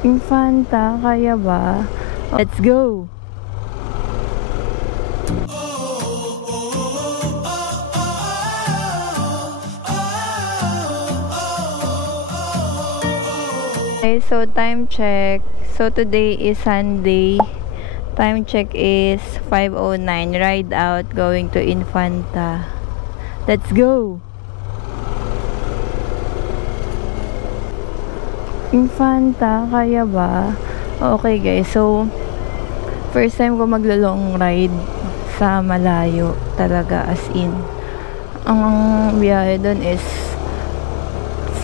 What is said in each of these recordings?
Infanta, kaya ba? Let's go! Okay, so time check. So today is Sunday. Time check is 5:09. Ride out going to Infanta. Let's go! Infanta, kaya ba? Okay guys, so first time ko maglo-long ride sa malayo talaga, as in. Ang biyahe doon is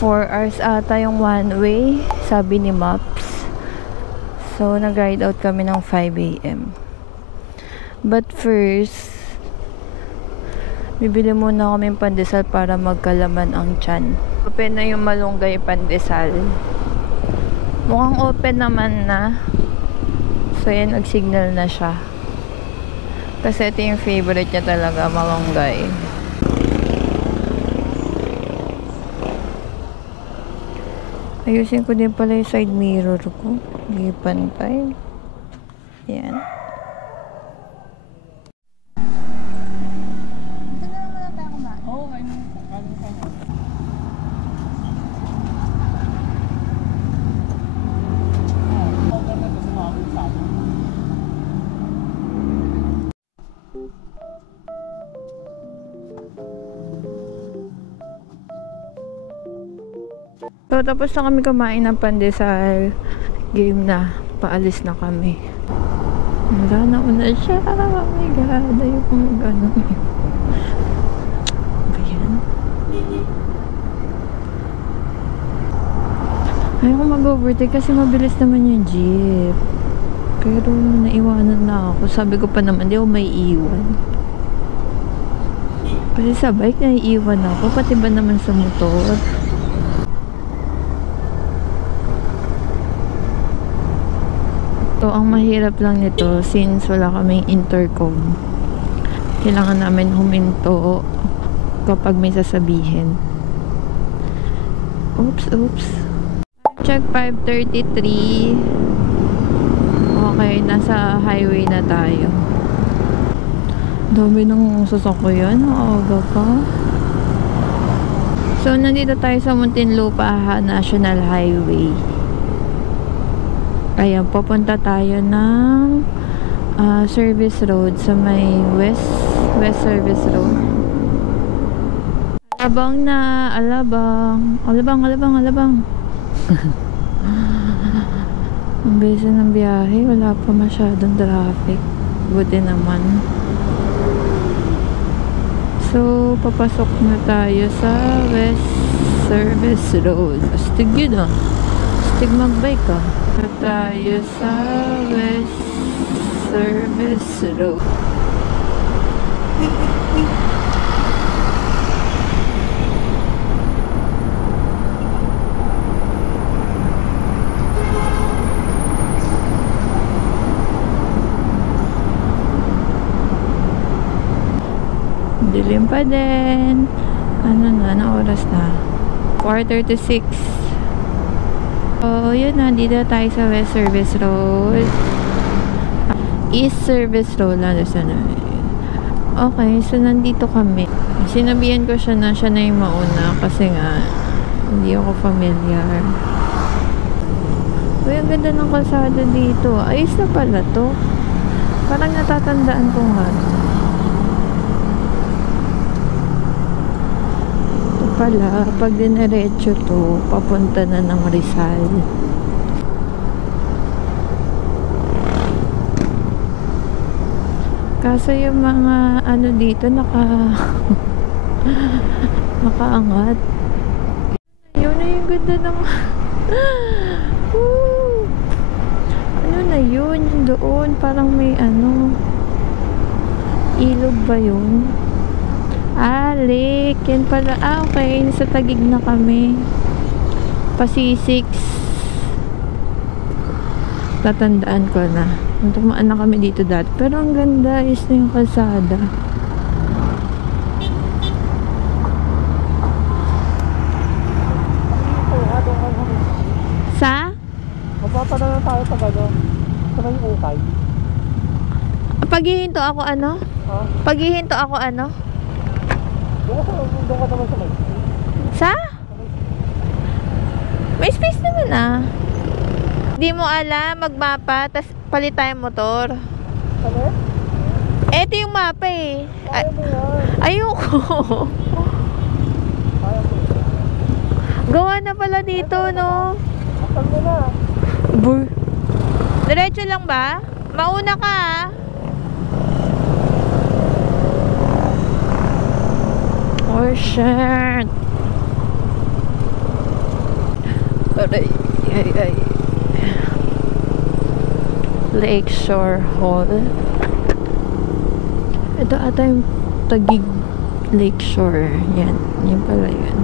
4 hours ata yung one way, sabi ni Maps. So nag-ride out kami ng 5 AM. But first, bibili muna kami ng pandesal para magkalaman ang tiyan. Open na yung malunggay pandesal. Mukhang open naman na. So yan, nag-signal na siya. Kasi ito yung favorite niya talaga, malunggay. Ayusin ko din pala yung side mirror ko. Hindi pantay. Yan. So, tapos na kami kumain ng pandesal. Game na. Paalis na kami. Wala na una siya. Oh my God. Ayun gano'n. Ba yan? Ayaw ko mag-overtake kasi mabilis naman yung jeep. Pero naiwanan na ako. Sabi ko pa naman, di ako may iwan. Kasi sa bike naiiwan ako. Pati ba naman sa motor? So, ang mahirap lang nito, since wala kaming intercom, kailangan namin huminto kapag may sasabihin. Oops. Check 5:33. Okay, nasa highway na tayo. Dami ng sasakyan, aga pa. So, nandito tayo sa Muntinlupa National Highway. Ayan, papunta tayo ng service road sa may West Service Road. Alabang. Ang bisa ng biyahe, wala pa masyadong traffic. Buti naman. So, papasok na tayo sa West Service Road. Astig yun ah. Astig magbike ah. Tayo sa West Service Road. Dilim pa din. Ano oras na? 4:36. So, yun na. Dito tayo sa West Service Road. East Service Road. Okay, so nandito kami. Sinabihan ko siya na yung mauna kasi nga hindi ako familiar. Uy, ang ganda ng kalsada dito. Ayos na pala to. Parang natatandaan ko nga. Pala, pag diniretso to, papunta na ng Rizal. Kaso yung mga ano dito nakaangat. Yun na yung ganda ng ano na yun, yung doon parang may ilog ba yun? Lake. Yan pala. Okay. Nasa Taguig na kami. Pasisix. Tatandaan ko na. Tumaan na kami dito dati. Pero ang ganda is na yung kalsada. Sa? Mapa na lang tayo pag ano. Sa may ukay. Paghihinto ako ano? Ha? Paghihinto ako ano? Doon ka naman sa may. Sa? May space naman ah. Di mo alam, magmapa, tas palit tayong motor. Ano? Eto yung mapa eh. Kaya mo yan. Ayoko. Kaya mo yan. Gawa na pala dito, no? Asal mo na. Bur. Diretso lang ba? Mauna ka ah. Oh shit. Aray, ay, ay. Lakeshore Hall. Ito ata yung Taguig Lakeshore. Yan. Yan pala yan.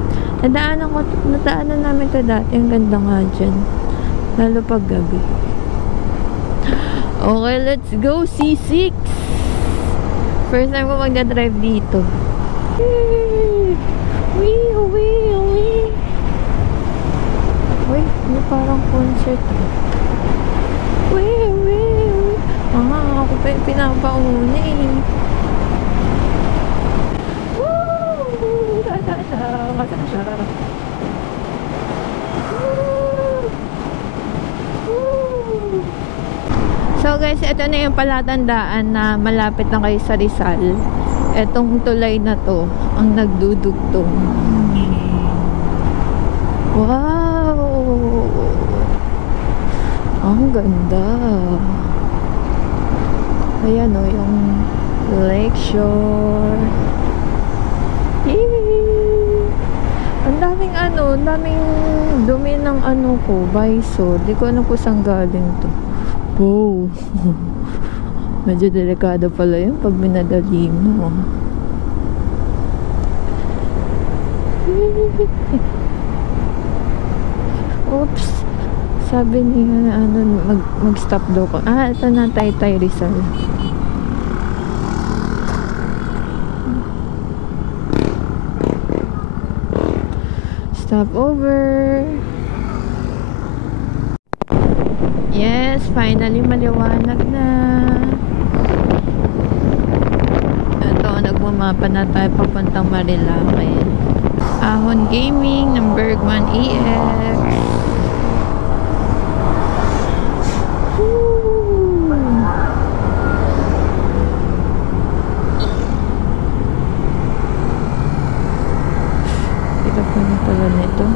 Nadaanan namin ito dati. Ang ganda nga dyan. Lalo pag gabi. Okay, let's go C6. First time ko magdadrive dito. Wee, wee, wee. Uy, may parang concert. Wee, wee, wee. Ako pa yung pinapauna eh. Woo! So guys, ito na yung palatandaan na malapit na kayo sa Rizal. Etong tulay na to ang nagdudugtong. Wow! Ang ganda. Ayan o, yung Lakeshore. Yay! Ang daming ano, ang daming dumi ng ano ko, Viso. Di ko alam kung saan galing to. Wow! Medyo delikado pala yun pag minadali mo. Oops! Sabi niya ano, mag-stop daw ko. Ah, ito na, Taytay Rizal. Stop over. Yes, finally maliwanag na. Ito, nagmamapa na tayo papuntang Marilake. Ahon Gaming ng Bergman EX. Hirap na pala nito.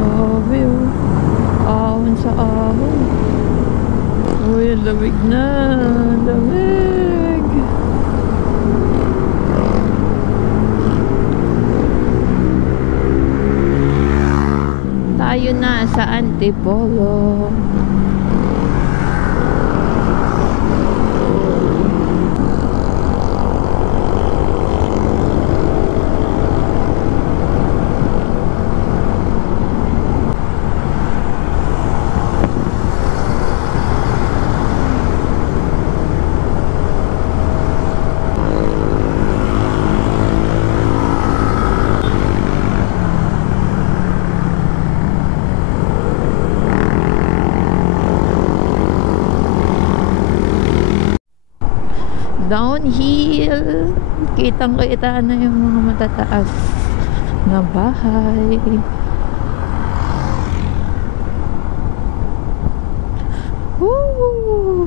Grabe oh. Ahon sa ahon. Uy, ang lamig na. Lamig. Tayo na sa Antipolo. Downhill. Kitang-kita na yung mga matataas na bahay. Woo!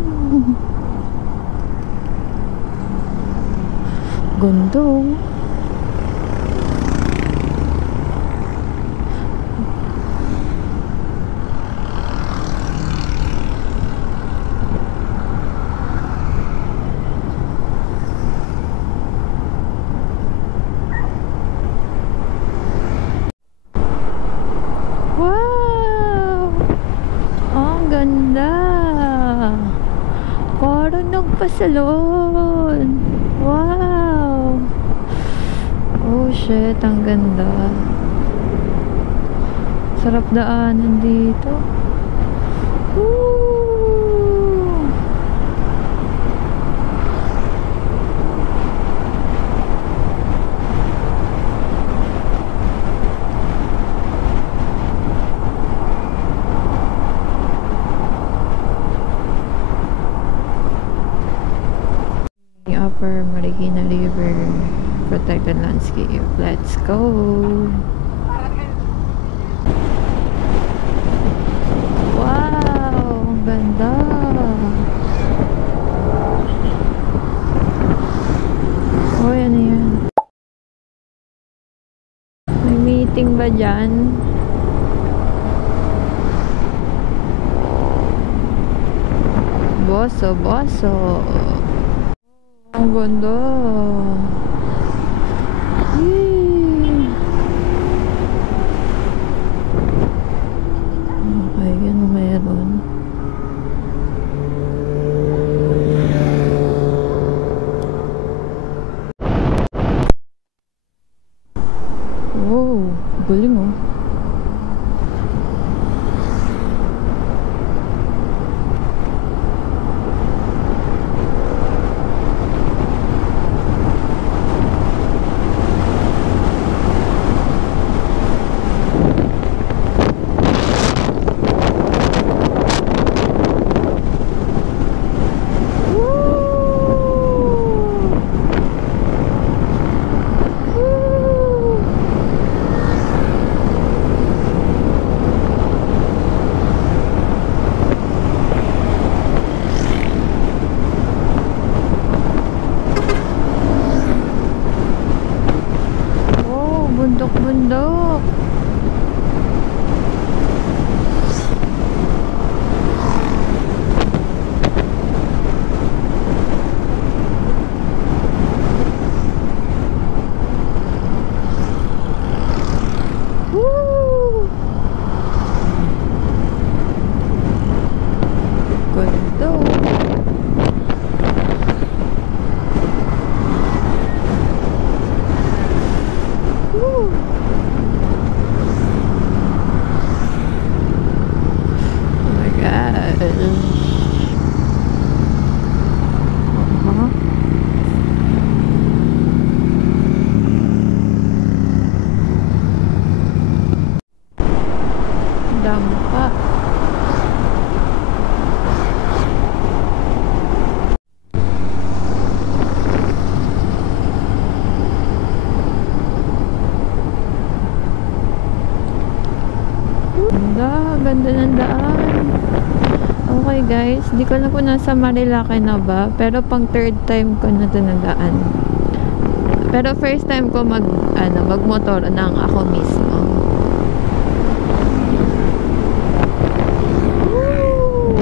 Ganda. Parang nagpasalon. Wow. Oh shit, ang ganda. Sarap daanan dito. Woo! protected landscape. Let's go! Wow! Ang ganda! Oh, yan yan. May meeting ba dyan? Boso, boso. Ang ganda. Yay! Okay, ano meron? Wow, galing oh. Bundok-bundok. Woo! Ganda. Woo! Oh my gosh. Dampa. Ganda ng daan. Okay guys, di ko na po nasa Marilake na ba, pero pang third time ko na ito nadaan. Pero first time ko magmotor ng ako mismo. Woo!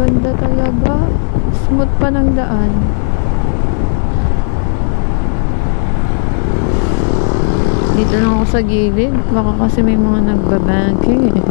Ganda talaga. Smooth pa ng daan. Dito lang ako sa gilid. Baka kasi may mga nagbabanking eh.